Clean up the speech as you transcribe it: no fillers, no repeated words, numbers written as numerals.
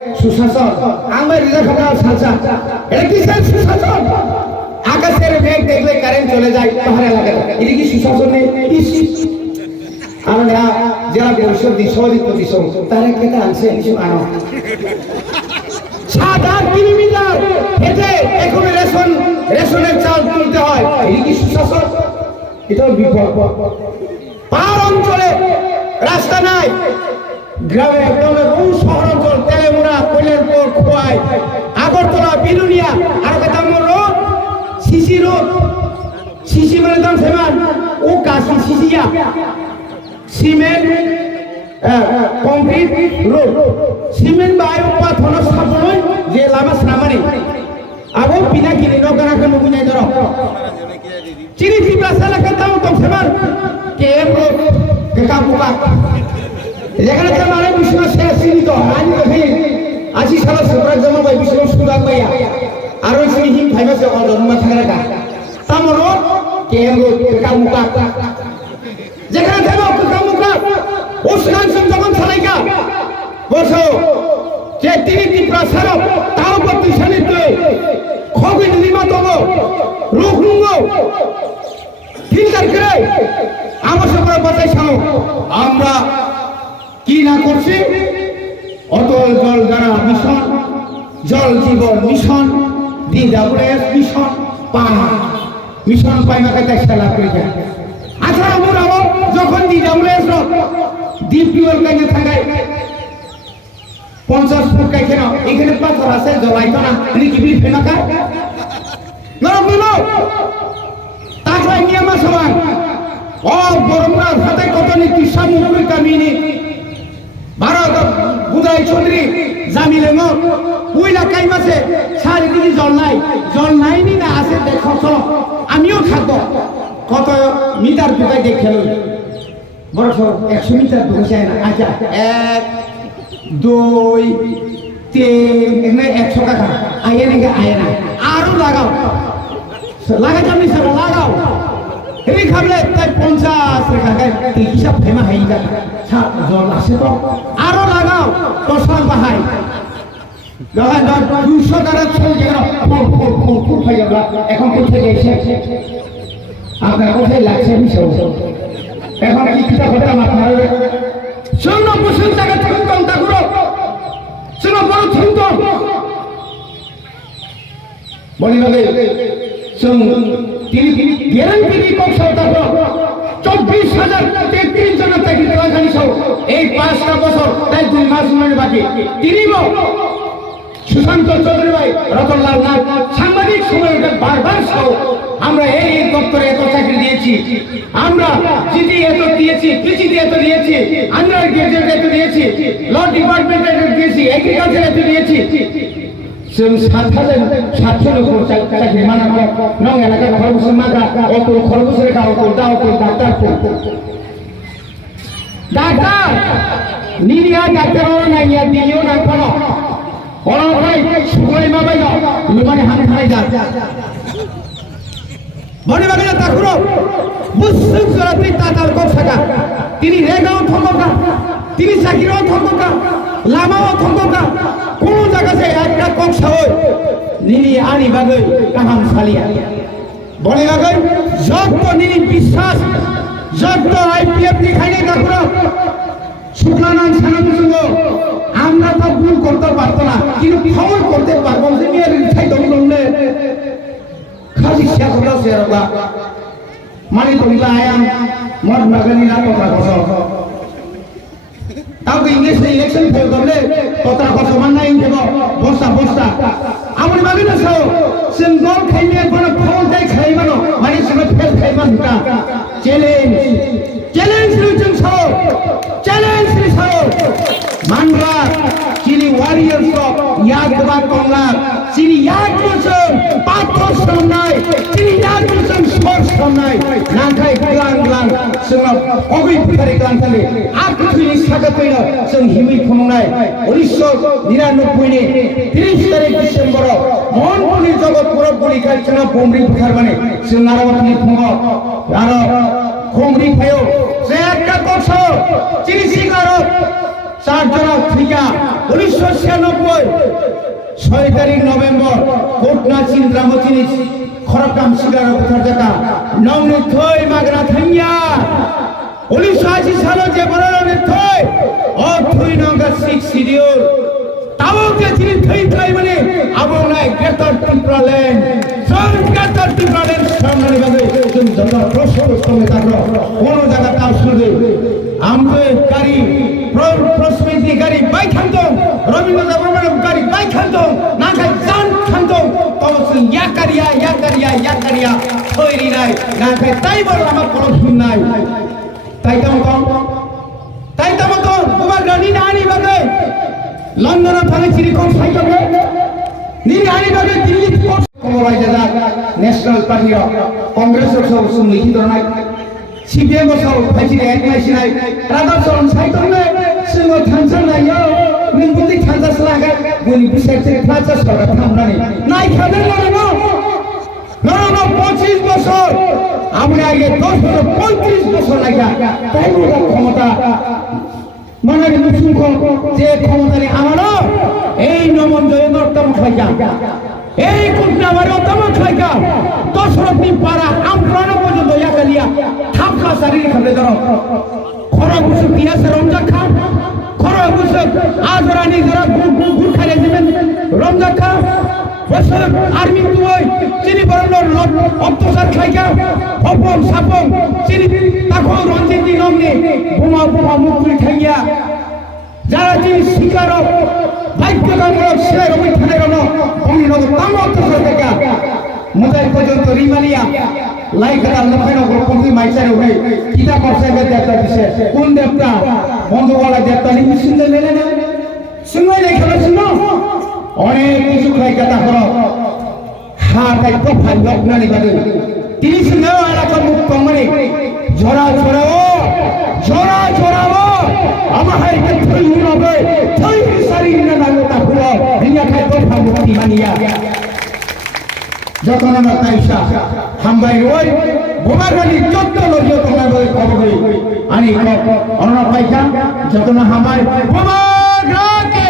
সুশাসন আমার রিজার্ভ সাজা এটা কিসের সুশাসন? আকাশের মেঘ দেখলে কারেন্ট চলে যায় পাহাড়ে লাগে, এটা কি সুশাসন নেই? আমরা যারা পরিষদ সহযোগী প্রতিষ্ঠান তারা কেটে আনছে কিছু আনো 7-8 কিলোমিটার হেঁটে এখন রেশনের চাল তুলতে হয়, এটা কি সুশাসন? এটাও বিপদ। পাহাড় অঞ্চলে রাস্তা নাই, গ্রামে বহু শহর অঞ্চল তেলেমুড়া কৈলারপুর খোয়াই আগরতলা বিলুনিয়া আর কাতামোর রোড সিসি রোড সিসি মানে দাম সেমান ও কাশি সিসিয়া সিমেন্ট কংক্রিট রোড সিমেন্ট বায়ু পাথর স্থাপন যে লামা সামানি আবো পিনা কিনে নগরাকে নগুনাই ধর চিনি টিপ্লাসা লাগা দাম কম সেমান কেএম রোড কাপুকা যেখানে মানে বিষ্ণু শেষ সীমিত আইন দেখি 80 সালের সুপ্রাক জমা ভাই বিষ্ণু সুরাগ ভাইয়া আরো সেই হিম ভাইবা সে জন্ম থাকা রাখা তামর কেএম রোড কাপুকা যেখানে থাকো কাপুকা ওসমান সিং যখন চালাইকা বসো যে তিনি ত্রিপ্রাসার তাও প্রতিষ্ঠানিত খগি নিমা তব রুহুঙ্গ ফিল্টার করে আমার সঙ্গে বাঁচাই সামো আমরা কি না করছি? অটল জল দ্বারা মিশন, জল জীবন মিশন, DWS মিশন মিশন পাই না কাছে খেলা করে যায়। আচ্ছা আমরা যখন DWS ডিপিওর কাছে থাকায় 50 ফুট কাছে না এখানে পাথর আছে জ্বলাইতো না কি বিল ফেনাকা না বলো তাছাড়া নিয়ম সমান ও বরমরা হাতে কত নীতি সামগ্রী কামিনী ভারত বুধাই চৌধুরী জামিলে ওই এলাকায় মাসে চারিদিকে জল নাই নি না আছে দেখো চলো আমিও থাকবো কত মিটার ঢুকাই দেখে বড় 100 মিটার ঢুকে না আচ্ছা 1 2 3 এখানে 100 টাকা আয়ে না আরো লাগাও যাবি স্যার লাগাও হেবি খাবলে তাই 50 টাকা হিসাব ফেমা হয়ে যাবে জল আসে তো আরো লাগাও দশাল বাহাই 200 টাকা ফুল হয়ে যাবে এখন কোথায় গেছে আপনার কোথায় লাগছে বিষয় এখন কি কিতা কথা আপনার শূন্য বসুন টাকা ছুন্তম তাগুলো শূন্য বড় ছুন্তম বলি বলে তিনি গ্যারান্টি দিয়ে কম সরকার 24,033 জনের চাকরি দেওয়া জানি সব এই 5টা বছর তাই 2 মাস বাকি তিনি সুশান্ত চৌধুরী ভাই রতনলাল নাথ সাংবাদিক সময় বারবার সহ আমরা এই দপ্তরে এত চাকরি দিয়েছি, আমরা জিডি এত দিয়েছি, পিজিডি এত দিয়েছি, আন্ডার গ্রাজুয়েট এত দিয়েছি, ল ডিপার্টমেন্ট এত দিয়েছি, এগ্রিকালচার এত দিয়েছি 7,700 উপর চাকরি মানা নং এলাকার খরগোশের মাগা অত খরগোশের খাও তো দাও তো ডাক্তার নিরিয়া ডাক্তারও নাই দিও না কোনো অনাই সুগই মাবাই না লুমানে হাত খাই যা বনে বাগিনা তাকুরো মুসলিম সরাতি তাতাল কর থাকা তিনি রেগাও থমকা তিনি চাকরিও থমকা লামাও থমকা কোন জায়গাতে একটা কক্সা হয় নিনি আনি বাগৈ কাহাম সালিয়া বনে বাগৈ যত নিনি বিশ্বাস যত আইপিএফ দেখাইলে তাকুরো সুখানান সানামুসঙ্গ আমরা তো ভুল করতে পারতো না কিন্তু খবর করতে পারবো যে মেয়ের ইচ্ছাই দমনে খালি শেষ হলো সেরবা মানে তোমরা আয়াম মদ বাগানি না কথা কথা তাও ইংলিশ ইলেকশন ফেল করলে কথা কথা মানা ইনকে বস্তা আমার বাগে না সব সিম্বল খাইবে কোন ফল দেই খাইবানো মানে সব ফেল খাইবান তা চ্যালেঞ্জ লুচন সব চ্যালেঞ্জ সব মানরা চিনি ওয়ারিয়ার্স অফ ইয়াদবা কংলা চিনি ইয়াদ বছর পাথর সামনাই চিনি ইয়াদ বছর স্পর সামনাই নাখাই গ্লাং সব অগৈ ফেরে গ্লাংতালে আর কিছু ইচ্ছাকে পেল সব হিমি খুমনাই 1999 নে 30 তারিখ ডিসেম্বর মনপুরি জগৎ পুরোপুরি কালচনা বোমরি পুখার মানে সিনারাবতী খুম আর খোমরি ফায়ো সে একটা কক্ষ চিনি সিগারত 4 জন থেকে 1996 6 তারিখ নভেম্বর কোটনা চিন্দ্রামচিনি খরকাম শিকার কথার জায়গা নংনি থই মাগরা থাইয়া 1980 সালে যে বড়নে থই ও থই নঙ্গা 6 শিডিউল তাও যে চিনি থই থই মানে আবো নাই গ্রেটার ত্রিপুরাল্যান্ড গ্রেটার ত্রিপুরাল্যান্ড সামনে বাদে তুমি যত প্রশ্ন সঙ্গে থাকো কোন জায়গা তাও শুনে আমতে গাড়ি প্রশ্মিতি গাড়ি বাইক খান্তং রবীন্দ্রনাথ বর্মন গাড়ি বাইক খান্তং না খাই জান খান্তং তবসি ইয়া কারিয়া থইরি নাই না খাই তাই বড় আমার কোনো ভুল নাই তাই তো তোমার গাড়ি না আনি বাগে লন্ডন থানে চিরিকন সাইকেল নিয়ে আনি বাগে দিল্লি কমরাই দাদা ন্যাশনাল পার্টি কংগ্রেসের সব লিখিত নাই সিপিএম সব ফাইছি এক মাইছি নাই রাধা চরণ সাইকেল নে সিংহ থানসা নাই নিমবুদ্ধি থানসা লাগা গুনি বিশেষ থেকে ফাঁচা সরকার থামনানি নাই খাবেন না 25 বছর আমরা আগে 10 বছর 35 বছর লাগা তাই বড় ক্ষমতা মানে মুসলিম যে ক্ষমতা নেই আমারও এই নমন জয়ন্তম খাইকা এই কুটনাবারে অতম খাইকা দশরথী পাড়া আমরানো পর্যন্ত ইয়াকালিয়া থাপকা শারীরিক খাবে ধরো খরা বুসুক ইতিহাসে রমজান খান খরা বুসুক আজরানি যারা গুরখা রেজিমেন্ট রমজান খান বসক আর্মি তুই চিনি বরণর অত্যাচার খাইকা অপম সাপম চিনি তাকো রঞ্জিতি নমনে বোমা মুক্তি খাইয়া যারা চিনি শিকারক বাক্যকামূলক শের অভিধানের অন্যনগর তাম অত্যাচার খাইকা মোজাই পর্যন্ত রিমালিয়া লাইকাটা লক্ষণগর কমতি মাইচারে হই কিতা করছে দেবতা দিছে কোন দেবতা বন্ধুওয়ালা দেবতা নি সুন্দর নেলে না সুন্দর দেখালো শুনো অনেক কিছু খাইকাটা করো হাতাই তো ভাই লগ্নানি বাদে তিনি শুনে এলাকা মুক্ত মানে জোড়া আমার হাইকে থই হুনবে থই সারি না নালতা ফুলো হিয়া খাই তো ভাবুতি মানিয়া যখন আমরা তাইসা হামবাই ওই বোমাগালি যত লজিও তোমার বই খবর আনি অননা পাইকা যত না হামবাই বোমা গ্রাকে